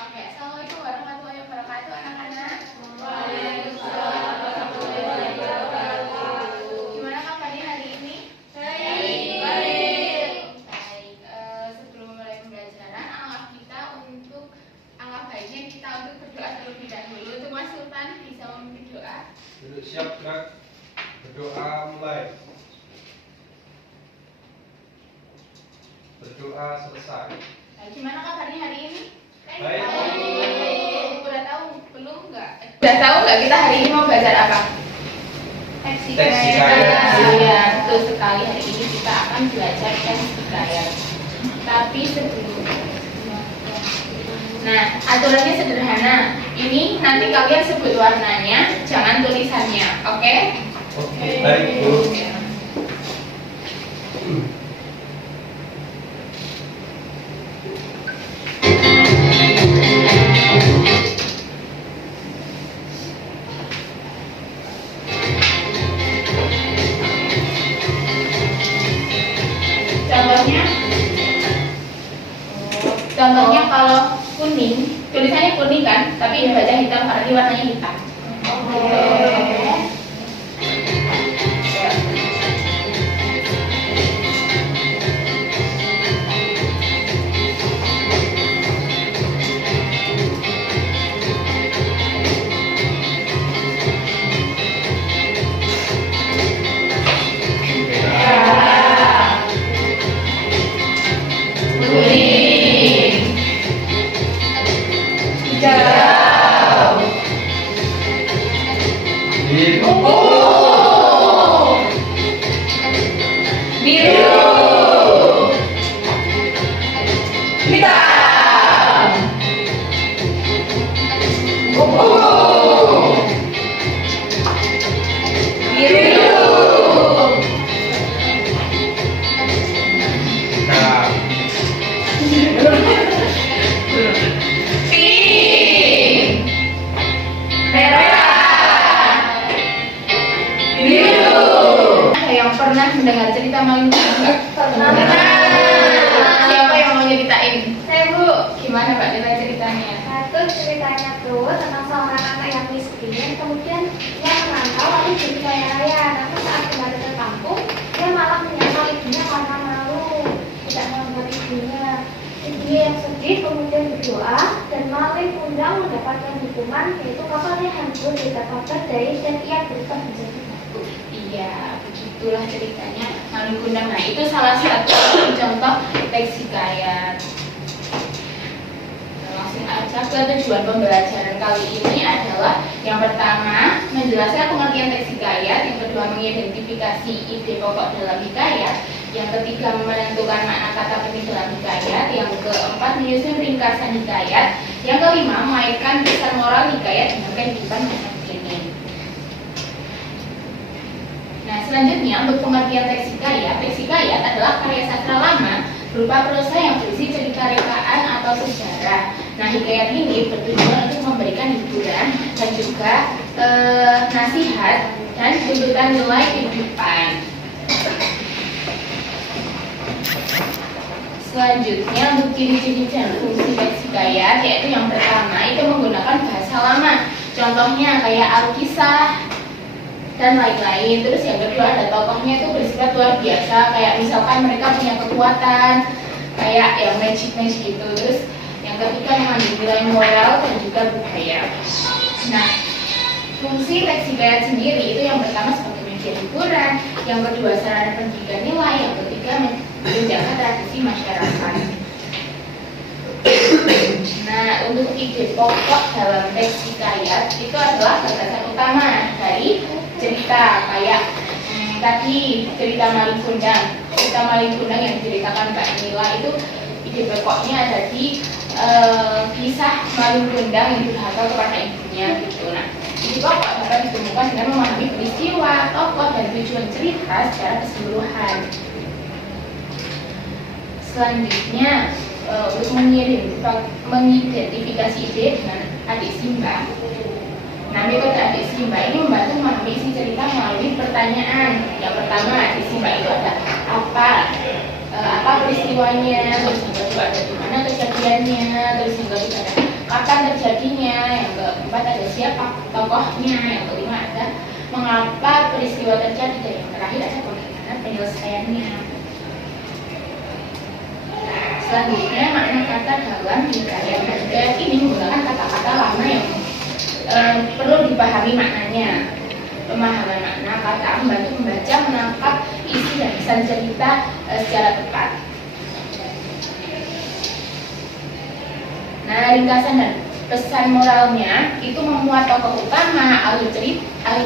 Oke, assalamualaikum warahmatullahi wabarakatuh anak-anak. Waalaikumsalam warahmatullahi wabarakatuh. Gimana kabarnya hari ini? Baik. Baik. Sebelum mulai pembelajaran, alangkah baiknya kita untuk berdoa terlebih dahulu. Semua Sultan bisa memimpin doa. Duduk siap, gerak. Berdoa mulai. Berdoa selesai. Gimana kabarnya hari ini? Baik. Udah tahu belum nggak? Udah tahu nggak kita hari ini mau belajar apa? Teks hikayat. Iya, betul sekali. Hari ini kita akan belajar teks hikayat. Tapi sebelumnya, nah aturannya sederhana. Ini nanti kalian sebut warnanya, jangan tulisannya, oke? Oke, baik, Bu. Contohnya kalau kuning, tulisannya kuning kan, tapi dibaca hitam karena ini warnanya hitam. Pernah mendengar cerita maling kundang nggak? Pernah. Siapa yang mau nyeritain? Saya, Bu. Gimana Mbak ceritanya? Satu ceritanya tuh tentang seorang anak yang miskin, kemudian dia merantau lalu jadi kaya raya. Namun saat kembali ke kampung, dia malah menyangkal ibunya karena malu, tidak menganggap ibunya. Ibunya yang sedih kemudian berdoa dan maling kundang mendapatkan hukuman, yaitu kapalnya hancur ditangkap badai dan ia berubah menjadi batu. Iya, begitulah ceritanya maling kundang. Nah, itu salah satu contoh teks hikayat. Langsung aja ke tujuan pembelajaran kali ini adalah yang pertama menjelaskan pengertian teks hikayat, yang kedua mengidentifikasi ide pokok dalam hikayat, yang ketiga menentukan makna kata penting dalam hikayat, yang keempat menyusun ringkasan hikayat, yang kelima mengaitkan pesan moral hikayat dengan kehidupan masa kini. Nah, selanjutnya untuk pengertian teks hikayat adalah karya sastra lama berupa prosa yang berisi cerita rekaan atau sejarah. Nah, hikayat ini bertujuan untuk memberikan hiburan dan juga nasihat dan tuntutan nilai kehidupan. Selanjutnya untuk ciri-ciri dan fungsi teks hikayat, yaitu yang pertama itu menggunakan bahasa lama. Contohnya kayak Alkisah dan lain-lain. Terus yang kedua ada tokohnya itu bersifat luar biasa, kayak misalkan mereka punya kekuatan kayak yang magic gitu. Terus yang ketiga mengandung nilai moral dan juga budaya. Nah, fungsi teks hikayat sendiri itu yang pertama sebagai media hiburan, yang kedua sarana pendidikan nilai, yang ketiga menjaga tradisi masyarakat. Nah, untuk ide pokok dalam teks hikayat itu adalah gagasan utama dari cerita, kayak tadi cerita maling kundang yang diceritakan Mbak Nila itu ide pokoknya ada di kisah maling kundang yang durhaka kepada ibunya gitu. Nah, ide pokok dapat ditemukan dengan memahami peristiwa, tokoh dan tujuan cerita secara keseluruhan. Selanjutnya untuk mengidentifikasi ide dengan adik Simba. Nah, metode adik Simba ini membantu memahami isi cerita melalui pertanyaan. Yang pertama, adik Simba itu ada apa peristiwanya, terus yang kedua ada di mana kejadiannya, terus yang ketiga ada siapa tokohnya. Yang kelima ada mengapa peristiwa terjadi, dan yang terakhir ada bagaimana penyelesaiannya. Selanjutnya, makna kata dalam hikayat Nanda ini menggunakan kata-kata lama yang perlu dipahami maknanya. Pemahaman makna kata membantu membaca, menangkap isi dan pesan cerita secara tepat. Nah, ringkasan dan pesan moralnya itu memuat tokoh utama, alur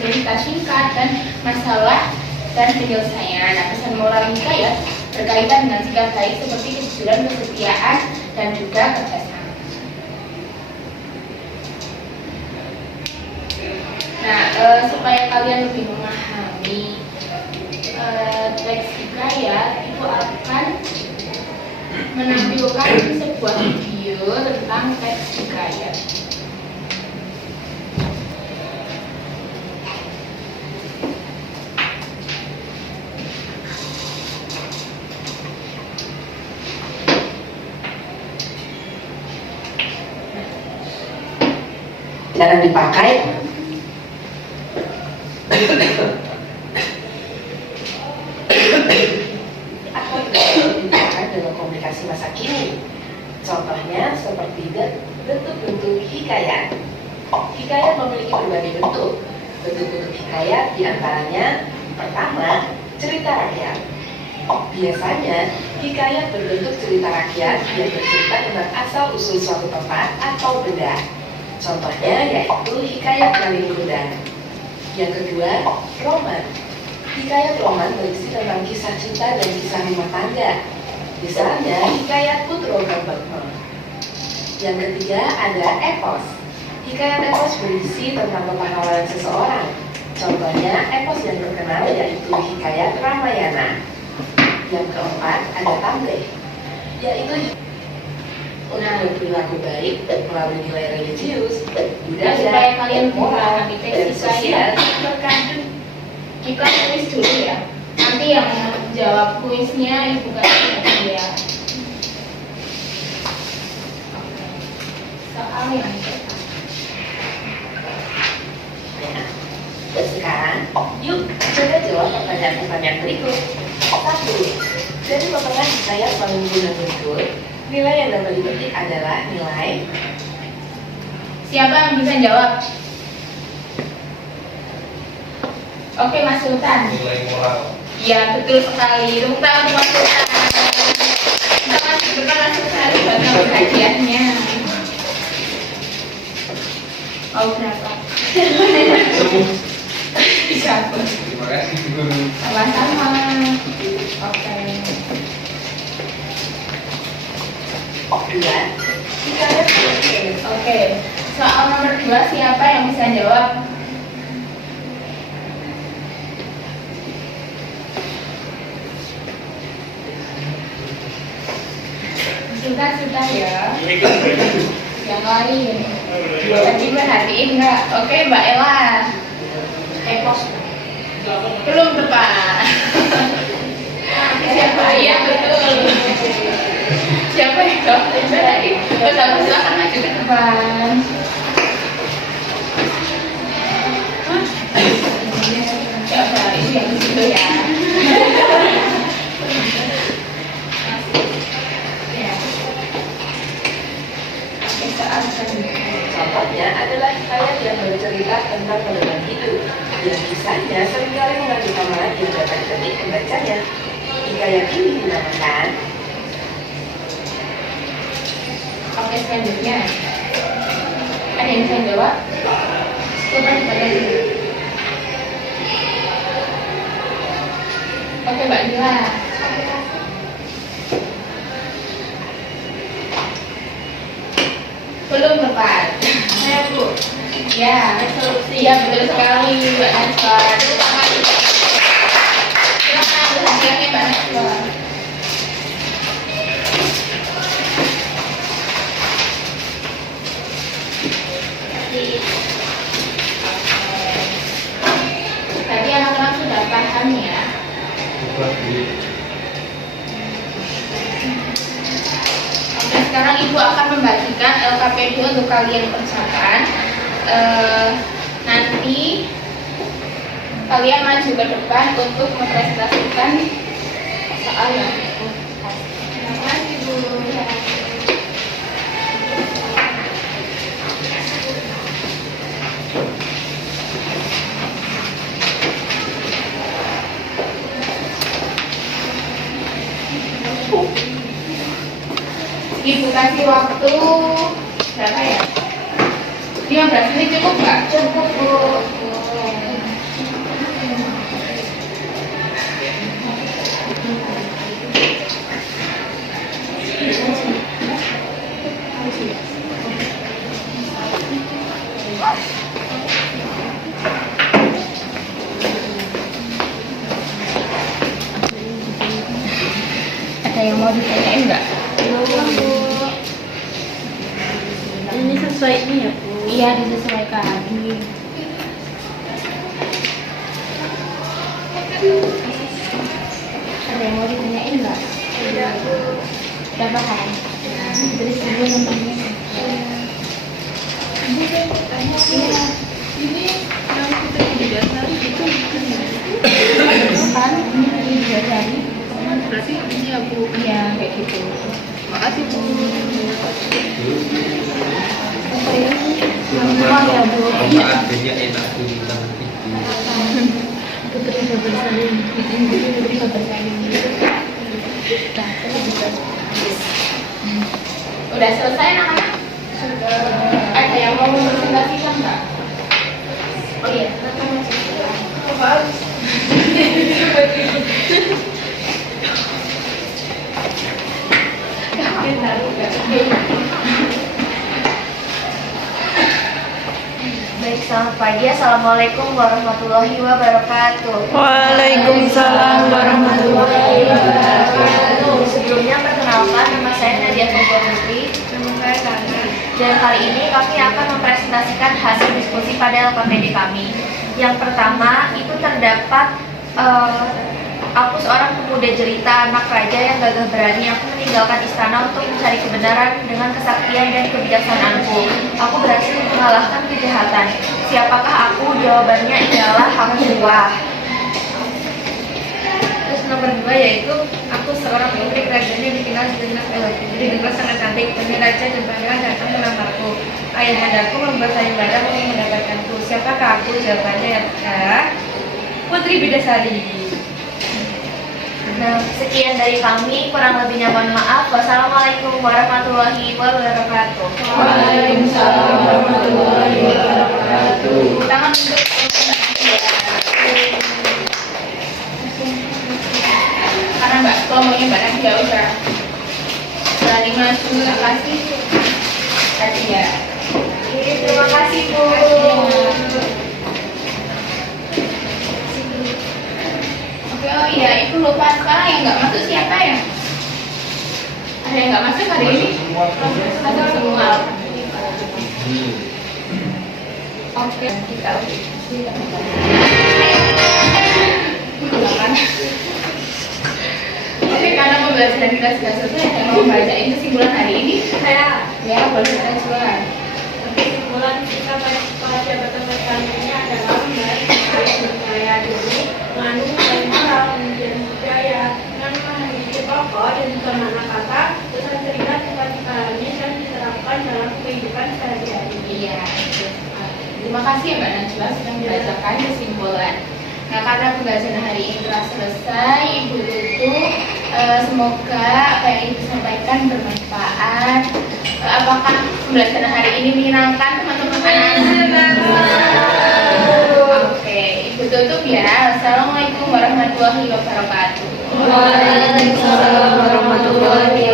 cerita singkat, dan masalah dan penyelesaian. Nah, pesan moral hikayat berkaitan dengan sikap baik seperti kejujuran, kesetiaan, dan juga kerjasama. Nah, supaya kalian lebih memahami teks hikayat, itu akan menampilkan sebuah video tentang teks hikayat. Jarang dipakai. Atau dipakai dalam komunikasi masa kini. Contohnya seperti bentuk-bentuk hikayat. Hikayat memiliki berbagai bentuk. Bentuk-bentuk hikayat diantaranya pertama, cerita rakyat. Biasanya hikayat berbentuk cerita rakyat yang bercerita tentang asal-usul suatu tempat atau benda. Contohnya yaitu hikayat Malin Kundang. Yang kedua, roman. Hikayat roman berisi tentang kisah cinta dan kisah rumah tangga. Misalnya hikayat Putro Gambakma. Yang ketiga ada epos. Hikayat epos berisi tentang kepahlawanan seseorang. Contohnya epos yang terkenal yaitu hikayat Ramayana. Yang keempat ada tamleh, yaitu untuk berperilaku baik melalui nilai religius, budaya, supaya kalian moral, memahami dan teks sosial hikayat, terkandung. kita tulis dulu ya. Nanti yang jawab kuisnya ibu kasih ya. Soal yang Dan sekarang, yuk coba jawab pertanyaan-pertanyaan berikut. 1. Dari potongan hikayat Malin Kundang Muncul, nilai yang dapat dipetik adalah nilai. siapa yang bisa jawab? Oke, Mas Sultan. Nilai moral. Ya, betul sekali. Tepuk tangan untuk Mas Sultan. Kita masih berkelas sekali bagi hadiahnya. Mau berapa? Siapa? Terima kasih guru. Sama-sama. Oke. 2. Hikayat seperti Oke. Soal nomor 2, siapa yang bisa jawab? Sudah ya. Yang lain. Tadi perhatiin nggak? Oke, Mbak Ella. epos. Belum tepat. Siapa? Iya, betul. Siapa yang jawab tadi? Betul, silakan maju ke depan. Siapa? Itu yang di situ ya. Contohnya adalah hikayat yang bercerita tentang pedoman hidup, yang kisahnya seringkali mengandung amalan yang dapat dipetik pembacanya. Hikayat ini dinamakan. Oke, selanjutnya ada yang bisa jawab? Coba dibaca dulu. Oke, Mbak Dila. Belum tepat. Saya Bu. Ya, resolusi. Ya, betul sekali, Mbak Naswa. Silakan ambil hadiahnya, Mbak Naswa. Tadi anak-anak sudah paham ya. Buat di Oke, sekarang Ibu akan membagikan LKPD untuk kalian kerjakan. nanti kalian maju ke depan untuk mempresentasikan soal yang aku kasih. Terima kasih Bu. Ibu kasih waktu berapa ya? 15 menit cukup nggak? Cukup Bu. Ada yang mau ditanyain nggak? Ini sesuai ini ya Bu? Iya, disesuaikan. Ada yang mau ditanyain nggak? Tidak Bu. Udah paham? Terus dulu namanya. Ini yang kita tidak tahu itu Kan ini juga dari. berarti ini ya Bu. Iya, kayak gitu. Makasih Bu. Oh ya Bu. Adanya enak dulu nanti. Putri udah bersalin. Bisa bersaing. Nah, terus bisa. Udah selesai anak-anak? Sudah. Ada yang mau mempresentasikan nggak? Oh iya. Baik, selamat pagi. Assalamualaikum warahmatullahi wabarakatuh. Waalaikumsalam warahmatullahi wabarakatuh. Sebelumnya perkenalkan, nama saya Nadia Putri. Nama saya Kana. Dan kali ini kami akan mempresentasikan hasil diskusi pada LKPD kami. Yang pertama itu terdapat aku seorang pemuda jelita anak raja yang gagah berani. Aku meninggalkan istana untuk mencari kebenaran dengan kesaktian dan kebijaksanaanku. Aku berhasil mengalahkan kejahatan. Siapakah aku? Jawabannya ialah Hamzah. Terus nomor 2 yaitu aku seorang putri kerajaan yang dikenal dengan didengar sangat cantik. Banyak raja dan pangeran datang melamarku. Ayahandaku membuat sayembara untuk mendapatkanku. Siapakah aku? Jawabannya adalah Putri Bidasari. Nah, sekian dari kami. Kurang lebihnya mohon maaf. Wassalamualaikum warahmatullahi wabarakatuh. Waalaikumsalam warahmatullahi wabarakatuh. Tangan untuk karena Mbak ngomongnya Mbak Nadia udah berani maju, terima kasih. Tadi ya. Terima kasih Bu. Oke, oh iya, itu lupa sekarang yang nggak masuk siapa ya? Ada yang nggak masuk hari ini? Masuk semua. Oke, kita Oke, karena pembelajaran kita sudah selesai, saya mau bacain kesimpulan hari ini. Ya, boleh kita coba. Kesimpulan kita pada jabatan selanjutnya adalah membaik budaya dulu, mengandung dan moral, kemudian budaya, dengan memahami isi pokok dan juga makna kata, pesan cerita sifat alami dan diterapkan dalam kehidupan sehari-hari. Iya. Terima kasih ya Mbak Najwa sudah membacakan kesimpulan. Nah, karena pembelajaran hari ini telah selesai, Ibu Tutu, semoga apa yang Ibu sampaikan bermanfaat. Apakah pembelajaran hari ini menyenangkan teman-teman? Oke, Ibu tutup ya. Assalamualaikum warahmatullahi wabarakatuh. Waalaikumsalam warahmatullahi